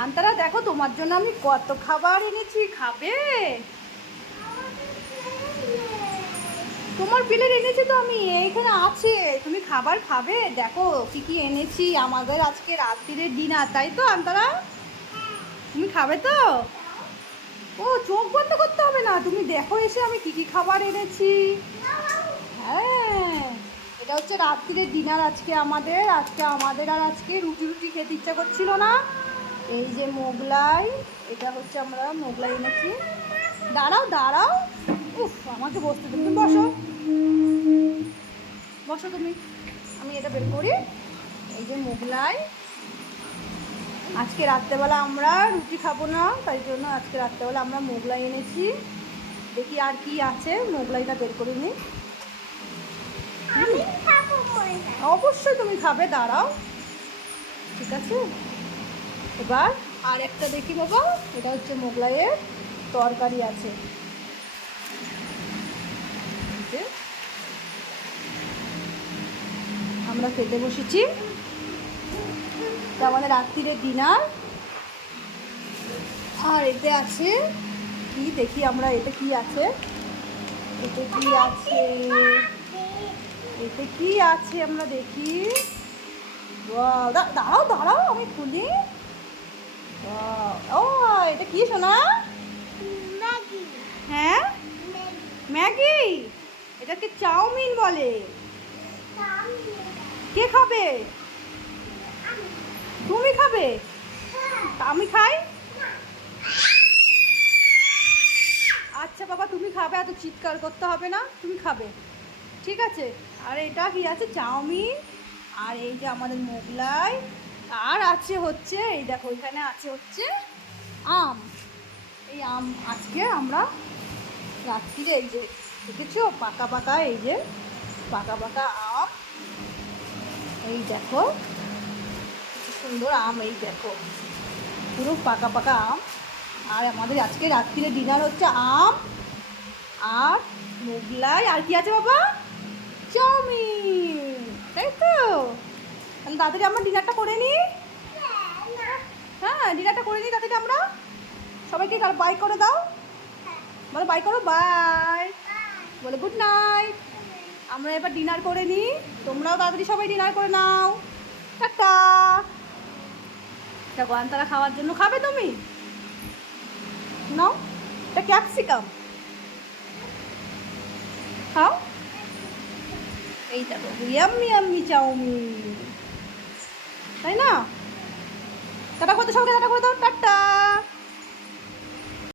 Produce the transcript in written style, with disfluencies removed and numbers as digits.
আন্তারা দেখো তোমার জন্য আমি কত খাবার এনেছি, খাবে? তোমার প্লেট এনেছি তো আমি, এইখানে আছে, তুমি খাবার খাবে? দেখো কি কি এনেছি, আমাদের আজকে রাত্রিরে ডিনার, তাই তো আন্তারা? তুমি খাবে তো? ও চোখ বন্ধ করতে হবে না, তুমি দেখো এসে আমি কি কি খাবার এনেছি। হ্যাঁ, এটা হচ্ছে রাত্রিরের ডিনার আজকে আমাদের আর আজকে রুটি রুটি খেতে ইচ্ছা করছিল না। এই যে মোগলাই, এটা হচ্ছে আমরা মোগলাই এনেছি। দাঁড়াও দাঁড়াও, উফ আমাকে বসতে তুমি বসো, বসো তুমি, আমি এটা বের করি। এই যে মোগলাই, আজকে রাত্রেবেলা আমরা রুটি খাবো না, তাই জন্য আজকে রাত্রেবেলা আমরা মোগলাই এনেছি। দেখি আর কি আছে, মোগলাইটা বের করে নিই। অবশ্যই তুমি খাবে, দাঁড়াও, ঠিক আছে। এবার আর একটা দেখি বাবা, এটা হচ্ছে মোগলাইয়ের তরকারি আছে। আমরা খেতে বসেছি, এটা আমাদের রাত্রিরের ডিনার। আর এতে আছে কি দেখি আমরা, এতে কি আছে, এতে কি আছে, এতে কি আছে আমরা দেখি। দাঁড়াও দাঁড়াও আমি খুলি। ও এটা কি শোনা? হ্যাঁ ম্যাগি, এটাকে চাউমিন বলে। কে খাবে? তুমি খাবে? আমি খাই। আচ্ছা বাবা তুমি খাবে, এত চিৎকার করতে হবে না, তুমি খাবে, ঠিক আছে। আর এটা কি আছে, চাউমিন। আর এই যে আমাদের মোগলাই। আর আছে হচ্ছে, এই দেখো এখানে আছে হচ্ছে আম। এই আম আজকে আমরা রাত্রিরে, এই যে দেখেছো পাকা পাকা, এই যে পাকা পাকা আম, এই দেখো কি সুন্দর আম, এই দেখো পুরো পাকা পাকা আম। আর আমাদের আজকে রাত্রিরে ডিনার হচ্ছে আম আর মোগলাই, আর কি আছে বাবা? চাউমিন, তাই তো। তাহলে তাড়াতাড়ি আমরা ডিনারটা করে নিই। হ্যাঁ ডিনারটা করে নিই তাড়াতাড়ি আমরা। সবাইকে তার বাই করে দাও, বলো বাই করো, বাই বলে গুড নাইট। আমরা এবার ডিনার করে নিই, তোমরাও তাড়াতাড়ি সবাই ডিনার করে নাও, টাটা। এটা গোয়ান্তারা খাওয়ার জন্য, খাবে তুমি? নাও, এটা ক্যাপসিকাম, খাও। এই দেখো ইয়াম্মি ইয়াম্মি চাউমিন, তাই না? টাটা করে দাও সবাইকে, টাটা করে দাও।